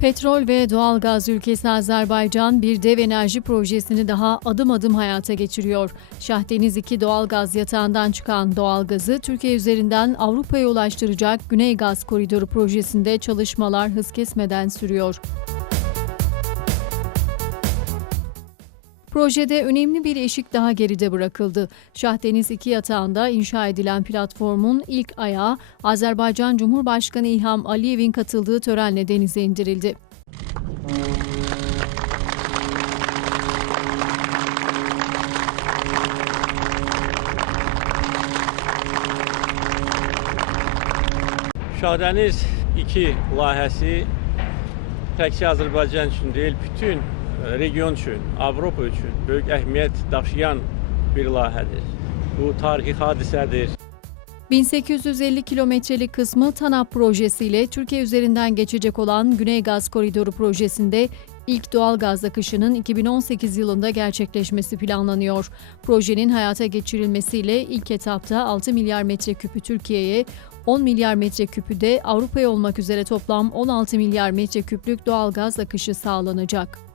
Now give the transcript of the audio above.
Petrol ve doğalgaz ülkesi Azerbaycan bir dev enerji projesini daha adım adım hayata geçiriyor. Şahdeniz 2 doğalgaz yatağından çıkan doğalgazı Türkiye üzerinden Avrupa'ya ulaştıracak Güney Gaz Koridoru projesinde çalışmalar hız kesmeden sürüyor. Projede önemli bir eşik daha geride bırakıldı. Şahdeniz 2 yatağında inşa edilen platformun ilk ayağı Azerbaycan Cumhurbaşkanı İlham Aliyev'in katıldığı törenle denize indirildi. Şahdeniz 2 layihəsi təkcə Azərbaycan üçün deyil, bütün region üçün, Avropa üçün böyük əhəmiyyət daşıyan bir layihədir. Bu tarixi hadisədir. 1850 kilometrelik kısmı TANAP projesiyle Türkiye üzerinden geçecek olan Güney Gaz Koridoru projesinde ilk doğal gaz akışının 2018 yılında gerçekleşmesi planlanıyor. Projenin hayata geçirilmesiyle ilk etapta 6 milyar metreküpü Türkiye'ye, 10 milyar metreküpü de Avrupa'ya olmak üzere toplam 16 milyar metreküplük doğal gaz akışı sağlanacak.